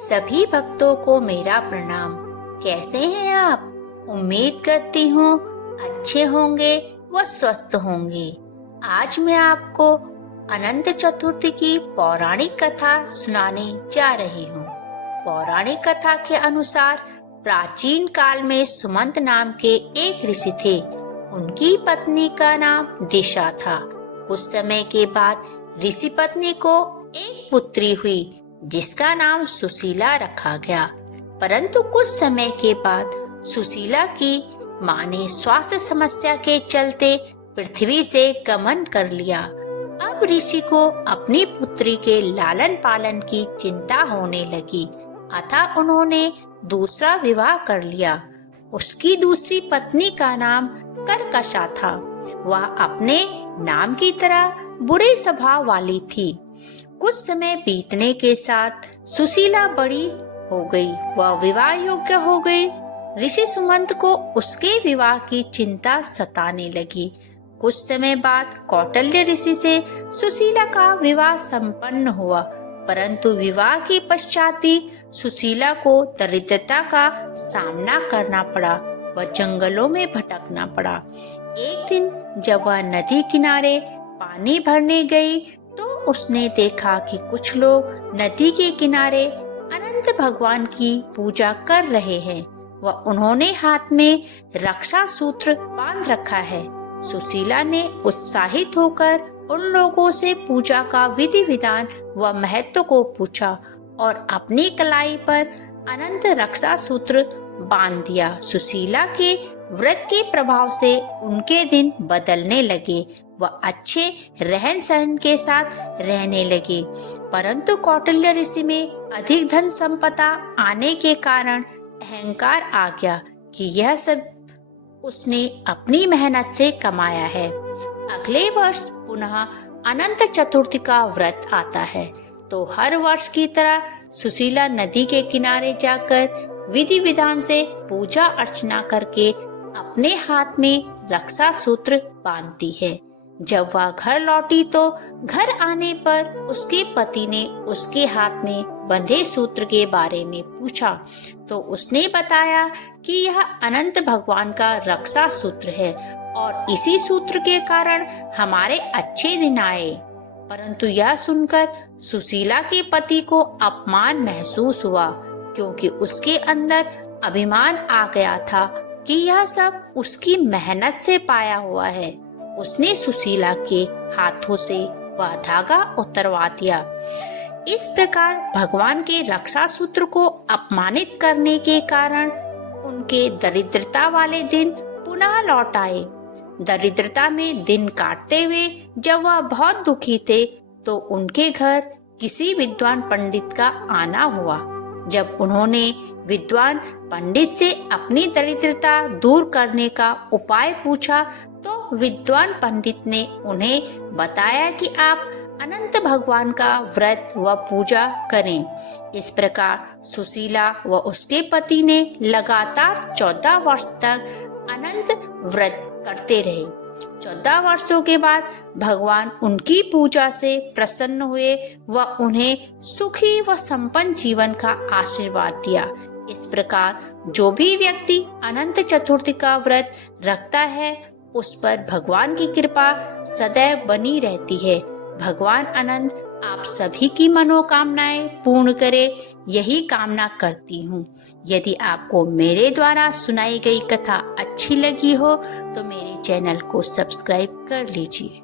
सभी भक्तों को मेरा प्रणाम। कैसे हैं आप? उम्मीद करती हूँ अच्छे होंगे व स्वस्थ होंगे। आज मैं आपको अनंत चतुर्थी की पौराणिक कथा सुनाने जा रही हूँ। पौराणिक कथा के अनुसार प्राचीन काल में सुमंत नाम के एक ऋषि थे। उनकी पत्नी का नाम दिशा था। कुछ समय के बाद ऋषि पत्नी को एक पुत्री हुई जिसका नाम सुशीला रखा गया। परंतु कुछ समय के बाद सुशीला की मां ने स्वास्थ्य समस्या के चलते पृथ्वी से गमन कर लिया। अब ऋषि को अपनी पुत्री के लालन पालन की चिंता होने लगी, अतः उन्होंने दूसरा विवाह कर लिया। उसकी दूसरी पत्नी का नाम कर्कशा था। वह अपने नाम की तरह बुरे स्वभाव वाली थी। कुछ समय बीतने के साथ सुशीला बड़ी हो गई, वह विवाह योग्य हो गई। ऋषि सुमंत को उसके विवाह की चिंता सताने लगी। कुछ समय बाद कौटिल्य ऋषि से सुशीला का विवाह संपन्न हुआ, परंतु विवाह के पश्चात भी सुशीला को दरिद्रता का सामना करना पड़ा। वह जंगलों में भटकना पड़ा। एक दिन जब वह नदी किनारे पानी भरने गई तो उसने देखा कि कुछ लोग नदी के किनारे अनंत भगवान की पूजा कर रहे हैं। उन्होंने हाथ में रक्षा सूत्र बांध रखा है। सुशीला ने उत्साहित होकर उन लोगों से पूजा का विधि विधान व महत्व को पूछा और अपनी कलाई पर अनंत रक्षा सूत्र बांध दिया। सुशीला के व्रत के प्रभाव से उनके दिन बदलने लगे। वह अच्छे रहन सहन के साथ रहने लगे, परंतु कौटिल्य ऋषि में अधिक धन संपदा आने के कारण अहंकार आ गया कि यह सब उसने अपनी मेहनत से कमाया है। अगले वर्ष पुनः अनंत चतुर्थी का व्रत आता है, तो हर वर्ष की तरह सुशीला नदी के किनारे जाकर विधि विधान से पूजा अर्चना करके अपने हाथ में रक्षा सूत्र बांधती है। जब वह घर लौटी तो घर आने पर उसके पति ने उसके हाथ में बंधे सूत्र के बारे में पूछा, तो उसने बताया कि यह अनंत भगवान का रक्षा सूत्र है और इसी सूत्र के कारण हमारे अच्छे दिन आए। परंतु यह सुनकर सुशीला के पति को अपमान महसूस हुआ, क्योंकि उसके अंदर अभिमान आ गया था कि यह सब उसकी मेहनत से पाया हुआ है। उसने सुशीला के हाथों से वह धागा उतरवा दिया। इस प्रकार भगवान के रक्षा सूत्र को अपमानित करने के कारण उनके दरिद्रता वाले दिन पुनः लौट आए। दरिद्रता में दिन काटते हुए जब वह बहुत दुखी थे तो उनके घर किसी विद्वान पंडित का आना हुआ। जब उन्होंने विद्वान पंडित से अपनी दरिद्रता दूर करने का उपाय पूछा तो विद्वान पंडित ने उन्हें बताया कि आप अनंत भगवान का व्रत व पूजा करें। इस प्रकार सुशीला व उसके पति ने लगातार 14 वर्ष तक अनंत व्रत करते रहे। 14 वर्षों के बाद भगवान उनकी पूजा से प्रसन्न हुए व उन्हें सुखी व संपन्न जीवन का आशीर्वाद दिया। इस प्रकार जो भी व्यक्ति अनंत चतुर्थी का व्रत रखता है उस पर भगवान की कृपा सदैव बनी रहती है। भगवान अनंत आप सभी की मनोकामनाएं पूर्ण करे, यही कामना करती हूँ। यदि आपको मेरे द्वारा सुनाई गई कथा अच्छी लगी हो तो मेरे चैनल को सब्सक्राइब कर लीजिए।